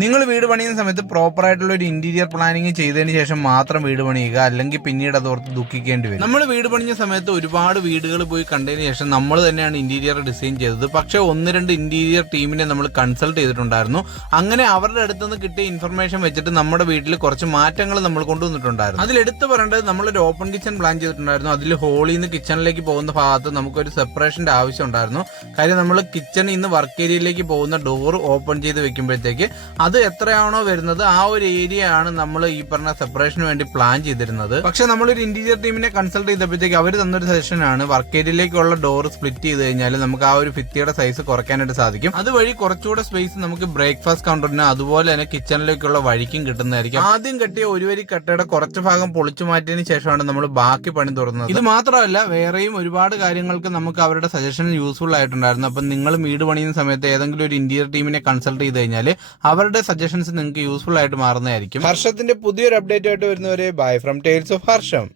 നിങ്ങൾ വീട് പണിയുന്ന സമയത്ത് പ്രോപ്പർ ആയിട്ടുള്ള ഒരു ഇന്റീരിയർ പ്ലാനിങ് ചെയ്തതിന് ശേഷം മാത്രം വീട് പണിയുക, അല്ലെങ്കിൽ പിന്നീട് അതോർത്ത് ദുഃഖിക്കേണ്ടി വരും. നമ്മൾ വീട് പണിഞ്ഞ സമയത്ത് ഒരുപാട് വീടുകൾ പോയി കണ്ടതിന് ശേഷം നമ്മൾ തന്നെയാണ് ഇന്റീരിയർ ഡിസൈൻ ചെയ്തത്. പക്ഷെ 1-2 ഇന്റീരിയർ ടീമിനെ നമ്മൾ കൺസൾട്ട് ചെയ്തിട്ടുണ്ടായിരുന്നു. അങ്ങനെ അവരുടെ അടുത്ത് നിന്ന് കിട്ടിയ ഇൻഫർമേഷൻ വെച്ചിട്ട് നമ്മുടെ വീട്ടിൽ കുറച്ച് മാറ്റങ്ങൾ നമ്മൾ കൊണ്ടുവന്നിട്ടുണ്ടായിരുന്നു. അതിൽ എടുത്തു പറയേണ്ടത്, നമ്മളൊരു ഓപ്പൺ കിച്ചൺ പ്ലാൻ ചെയ്തിട്ടുണ്ടായിരുന്നു. അതിൽ ഹോളിൽ നിന്ന് കിച്ചണിലേക്ക് പോകുന്ന ഭാഗത്ത് നമുക്കൊരു സെപ്പറേഷന്റെ ആവശ്യം ഉണ്ടായിരുന്നു. കാര്യം നമ്മൾ കിച്ചണിൽ നിന്ന് വർക്ക് ഏരിയയിലേക്ക് പോകുന്ന ഡോർ ഓപ്പൺ ചെയ്ത് വെക്കുമ്പോഴത്തേക്ക് അത് എത്രയാണോ വരുന്നത് ആ ഒരു ഏരിയ ആണ് നമ്മൾ ഈ പറഞ്ഞ സെപ്പറേഷന് വേണ്ടി പ്ലാൻ ചെയ്തിരുന്നത്. പക്ഷെ നമ്മളൊരു ഇന്റീരിയർ ടീമിനെ കൺസൾട്ട് ചെയ്തപ്പോഴത്തേക്ക് അവർ തന്നൊരു സജഷനാണ്, വർക്ക് ഏരിയയിലേക്കുള്ള ഡോർ സ്പ്ലിറ്റ് ചെയ്ത് കഴിഞ്ഞാൽ നമുക്ക് ആ ഒരു ഭിത്തിയുടെ സൈസ് കുറയ്ക്കാനായിട്ട് സാധിക്കും. അതുവഴി കുറച്ചുകൂടെ സ്പേസ് നമുക്ക് ബ്രേക്ക്ഫാസ്റ്റ് കൗണ്ടറിന് അതുപോലെ തന്നെ കിച്ചണിലേക്കുള്ള വഴിക്കും കിട്ടുന്നതായിരിക്കും. ആദ്യം കെട്ടിയ ഒരു വരി കട്ടയുടെ കുറച്ച് ഭാഗം പൊളിച്ചു മാറ്റിയതിന് ശേഷമാണ് നമ്മൾ ബാക്കി പണി തുറന്നത്. ഇത് മാത്രമല്ല, വേറെയും ഒരുപാട് കാര്യങ്ങൾക്ക് നമുക്ക് അവരുടെ സജഷൻ യൂസ്ഫുൾ ആയിട്ടുണ്ടായിരുന്നു. അപ്പം നിങ്ങൾ വീട് പണിയുന്ന സമയത്ത് ഏതെങ്കിലും ഒരു ഇന്റീരിയർ ടീമിനെ കൺസൾട്ട് ചെയ്ത് കഴിഞ്ഞാൽ അവരുടെ സജഷൻസ് നിങ്ങൾക്ക് യൂസ്ഫുൾ ആയിട്ട് മാറുന്നതായിരിക്കും. ഹർഷത്തിന്റെ പുതിയൊരു അപ്ഡേറ്റ് ആയിട്ട് വരുന്നവരെ bye from tales of Harsham.